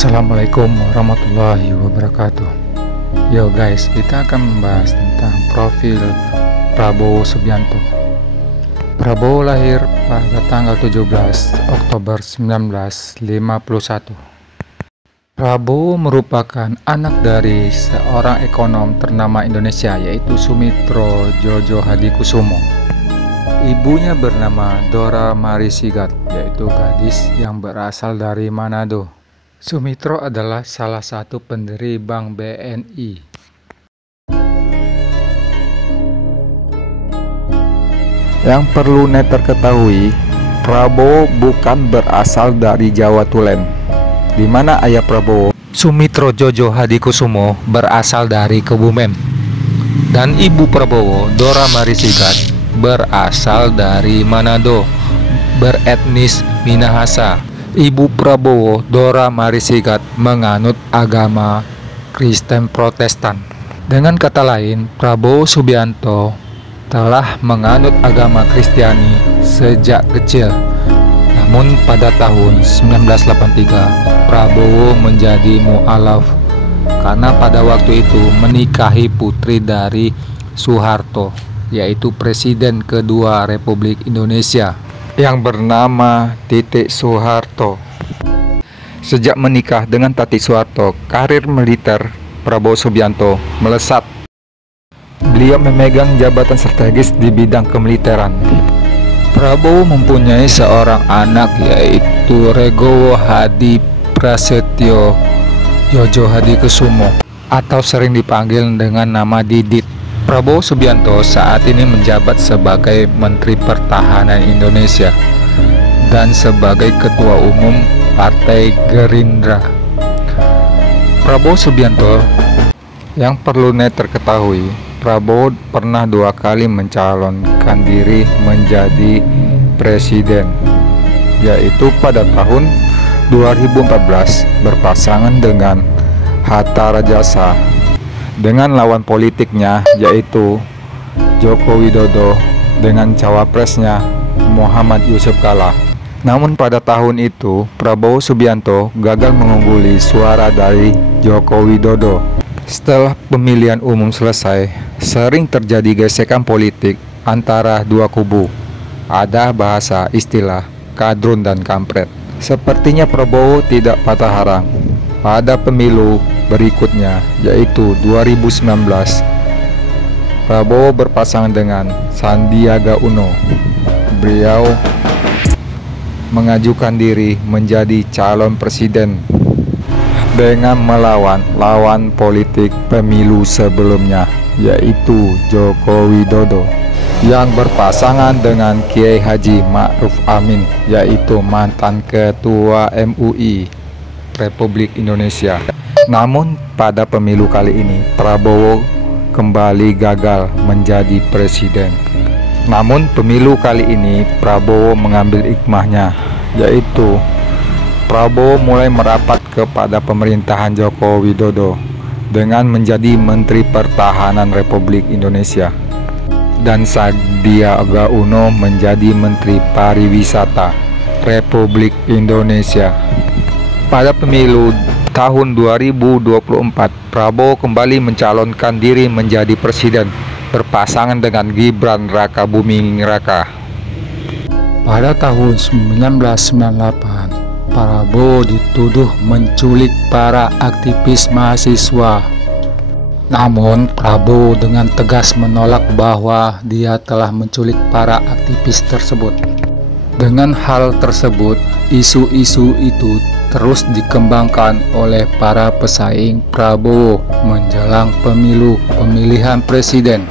Assalamualaikum warahmatullahi wabarakatuh. Yo guys, kita akan membahas tentang profil Prabowo Subianto. Prabowo lahir pada tanggal 17 Oktober 1951. Prabowo merupakan anak dari seorang ekonom ternama Indonesia, yaitu Sumitro Djojo Hadikusumo. Ibunya bernama Dora Marisigat, yaitu gadis yang berasal dari Manado. Sumitro adalah salah satu pendiri Bank BNI. Yang perlu neter ketahui, Prabowo bukan berasal dari Jawa Tulen. Di mana ayah Prabowo, Sumitro Djojo Hadikusumo, berasal dari Kebumen. Dan ibu Prabowo, Dora Marisigat, berasal dari Manado, beretnis Minahasa. Ibu Prabowo, Dora Marisigat, menganut agama Kristen Protestan. Dengan kata lain, Prabowo Subianto telah menganut agama Kristiani sejak kecil. Namun pada tahun 1983, Prabowo menjadi mu'alaf karena pada waktu itu menikahi putri dari Soeharto, yaitu Presiden kedua Republik Indonesia, yang bernama Titik Soeharto. Sejak menikah dengan Tati Soeharto, karir militer Prabowo Subianto melesat. Beliau memegang jabatan strategis di bidang kemiliteran. Prabowo mempunyai seorang anak, yaitu Regowo Hadi Prasetyo Djojo Hadikusumo, atau sering dipanggil dengan nama Didit. Prabowo Subianto saat ini menjabat sebagai Menteri Pertahanan Indonesia dan sebagai Ketua Umum Partai Gerindra. Prabowo Subianto, yang perlu neter ketahui, Prabowo pernah 2 kali mencalonkan diri menjadi presiden, yaitu pada tahun 2014 berpasangan dengan Hatta Rajasa dengan lawan politiknya, yaitu Joko Widodo, dengan cawapresnya Muhammad Yusuf Kalla. Namun pada tahun itu Prabowo Subianto gagal mengungguli suara dari Joko Widodo. Setelah pemilihan umum selesai, sering terjadi gesekan politik antara dua kubu. Ada bahasa istilah kadrun dan kampret. Sepertinya Prabowo tidak patah arang. Pada pemilu berikutnya, yaitu 2019, Prabowo berpasangan dengan Sandiaga Uno. Beliau mengajukan diri menjadi calon presiden dengan melawan lawan politik pemilu sebelumnya, yaitu Joko Widodo, yang berpasangan dengan Kiai Haji Ma'ruf Amin, yaitu mantan Ketua MUI Republik Indonesia. Namun pada pemilu kali ini Prabowo kembali gagal menjadi presiden. Namun pemilu kali ini Prabowo mengambil hikmahnya, yaitu Prabowo mulai merapat kepada pemerintahan Joko Widodo dengan menjadi Menteri Pertahanan Republik Indonesia, dan Sandiaga Uno menjadi Menteri Pariwisata Republik Indonesia. Pada pemilu tahun 2024, Prabowo kembali mencalonkan diri menjadi presiden berpasangan dengan Gibran Rakabuming Raka. Pada tahun 1998, Prabowo dituduh menculik para aktivis mahasiswa. Namun Prabowo dengan tegas menolak bahwa dia telah menculik para aktivis tersebut. Dengan hal tersebut, isu-isu itu terus dikembangkan oleh para pesaing Prabowo menjelang pemilihan presiden.